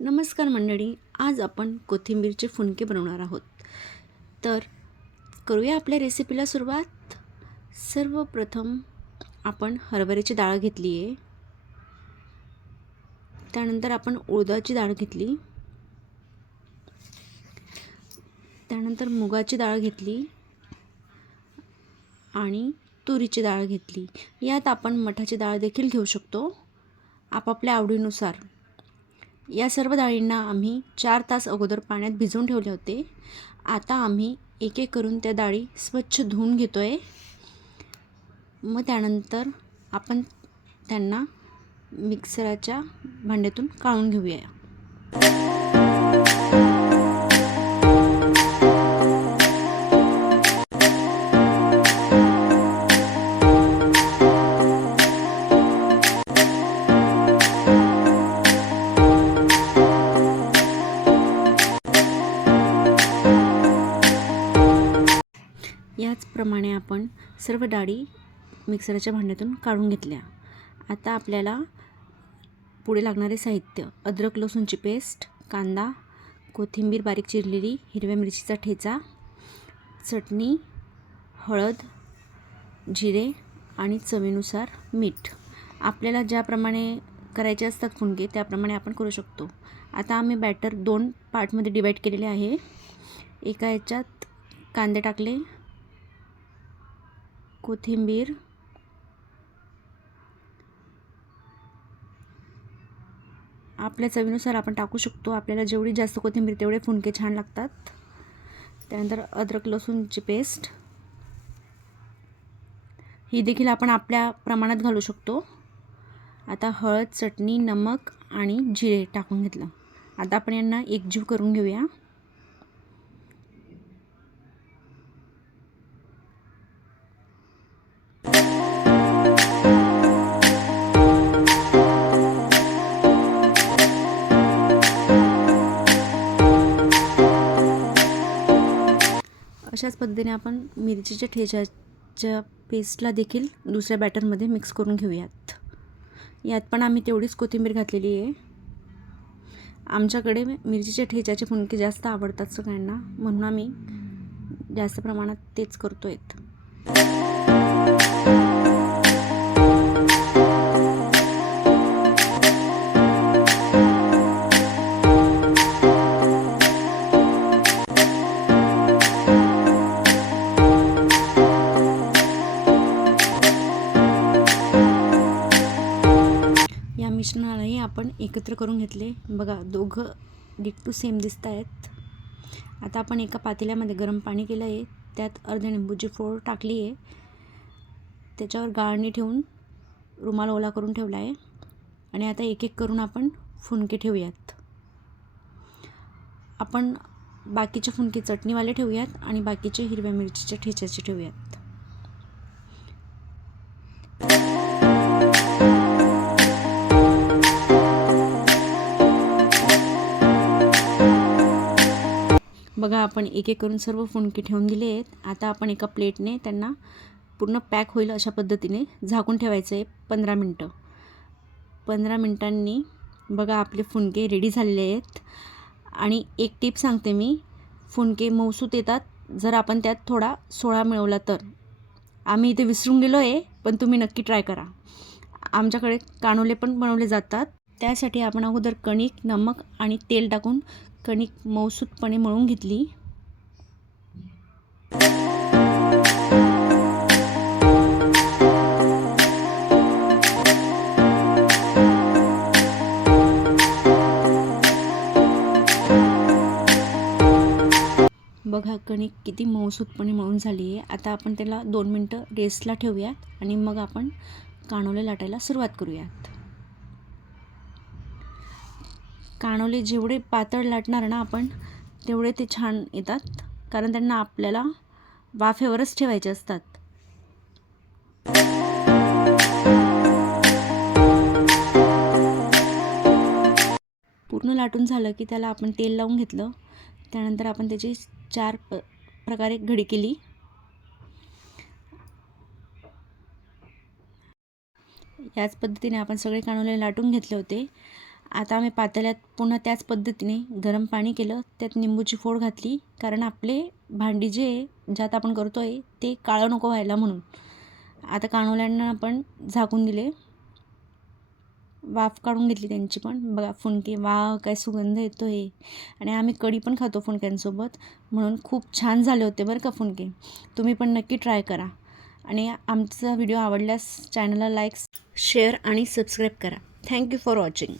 नमस्कार मंडळी, आज आपण कोथिंबीरचे फुनके बनवणार आहोत. तर करूया आपल्या रेसिपीला सुरुवात. सर्वप्रथम आपण हरभऱ्याची डाळ घेतली आहे. त्यानंतर आपण उडदाची डाळ घेतली. त्यानंतर मुगाची डाळ घेतली आणि तुरीची डाळ घेतली. यात आपण मठाची डाळ देखील घेऊ शकतो आपापल्या आवडीनुसार. या सर्व डाळींना आम्ही 4 तास अगोदर पाण्यात भिजवून ठेवले होते. आता आम्ही एक एक करून त्या डाळी स्वच्छ धुवून घेतो आहे. मग त्यानंतर आपण त्यांना मिक्सरच्या भांड्यातून काढून घेऊया. याचप्रमाणे आपण सर्व डाळी मिक्सरच्या भांड्यातून काढून घेतल्या. आता आपल्याला पुढे लागणारे साहित्य: अद्रक लसूणची पेस्ट, कांदा, कोथिंबीर बारीक चिरलेली, हिरव्या मिरचीचा ठेचा, चटणी, हळद, जिरे आणि चवीनुसार मीठ. आपल्याला ज्याप्रमाणे करायचे असतात फुनके त्याप्रमाणे आपण करू शकतो. आता आम्ही बॅटर 2 पार्टमध्ये डिवाईड केलेले आहे. एका याच्यात कांदे टाकले, कोथिंबीर, आपल्या चवीनुसार आपण टाकू शकतो. आपल्याला जेवढी जास्त कोथिंबीर तेवढे फुनके छान लागतात. त्यानंतर अद्रक लसूणची पेस्ट, ही देखील आपण आपल्या प्रमाणात घालू शकतो. आता हळद, चटणी, नमक आणि जिरे टाकून घेतलं. आता आपण यांना एकजीव करून घेऊया. अशाच पद्धतीने आपण मिरचीच्या ठेच्याच्या पेस्टला देखील दुसऱ्या बॅटरमध्ये मिक्स करून घेऊयात. यात पण आम्ही तेवढीच कोथिंबीर घातलेली आहे. आमच्याकडे मिरचीच्या ठेच्याचे फुनके जास्त आवडतात सगळ्यांना, म्हणून आम्ही जास्त प्रमाणात तेच करतो आहेत. या मिश्रणालाही आपण एकत्र करून घेतले. बघा, दोघं डिक्टू सेम दिसत आहेत. आता आपण एका पातेल्यामध्ये गरम पाणी केलं आहे. त्यात अर्ध्या लिंबूची फोड टाकली आहे. त्याच्यावर गाळणी ठेवून रुमाल ओला करून ठेवला आहे. आणि आता एक एक करून आपण फुनके ठेवूयात. आपण बाकीचे फुनके चटणीवाले ठेवूयात आणि बाकीचे हिरव्या मिरचीच्या ठेच्याचे ठेवूयात. बघा, आपण एक एक करून सर्व फुनके ठेवून दिले आहेत. आता आपण एका प्लेटने त्यांना पूर्ण पॅक होईल अशा पद्धतीने झाकून ठेवायचं आहे 15 मिनटं. 15 मिनटांनी बघा आपले फुनके रेडी झालेले आहेत. आणि एक टिप सांगते मी, फुनके मऊसूत येतात जर आपण त्यात थोडा सोडा मिळवला तर. आम्ही इथे विसरून गेलो आहे, पण तुम्ही नक्की ट्राय करा. आमच्याकडे कानोले पण बनवले जातात. त्यासाठी आपण अगोदर कणिक, नमक आणि तेल टाकून कणिक मऊसूतपणे मळून घेतली. बघा, कणिक किती मऊसूतपणे मळून झाली आहे. आता आपण त्याला 2 मिनटं रेस्टला ठेवूयात आणि मग आपण कानोले लाटायला सुरुवात करूयात. कानोले जेवढे पातळ लाटणार ना आपण, तेवढे ते छान येतात, कारण त्यांना आपल्याला वाफेवरच ठेवायचे असतात. पूर्ण लाटून झालं की त्याला आपण तेल लावून घेतलं. त्यानंतर आपण त्याची 4 प्रकारे घडी केली. याच पद्धतीने आपण सगळे कानोले लाटून घेतले होते. आता आम्ही पातेल्यात पुन्हा त्याच पद्धतीने गरम पाणी केलं, त्यात निंबूची फोड घातली, कारण आपले भांडी जे ज्यात आपण करतो आहे ते काळं नको व्हायला म्हणून. आता कानोल्यांना आपण झाकून दिले, वाफ काढून घेतली त्यांची पण. बघा फुणके, वाह काय सुगंध येतो आहे. आणि आम्ही कढी पण खातो फुणक्यांसोबत, म्हणून खूप छान झाले होते बरं का फुणके. तुम्ही पण नक्की ट्राय करा. आणि आमचा व्हिडिओ आवडल्यास चॅनलला लाईक, शेअर आणि सबस्क्राईब करा. Thank you for watching.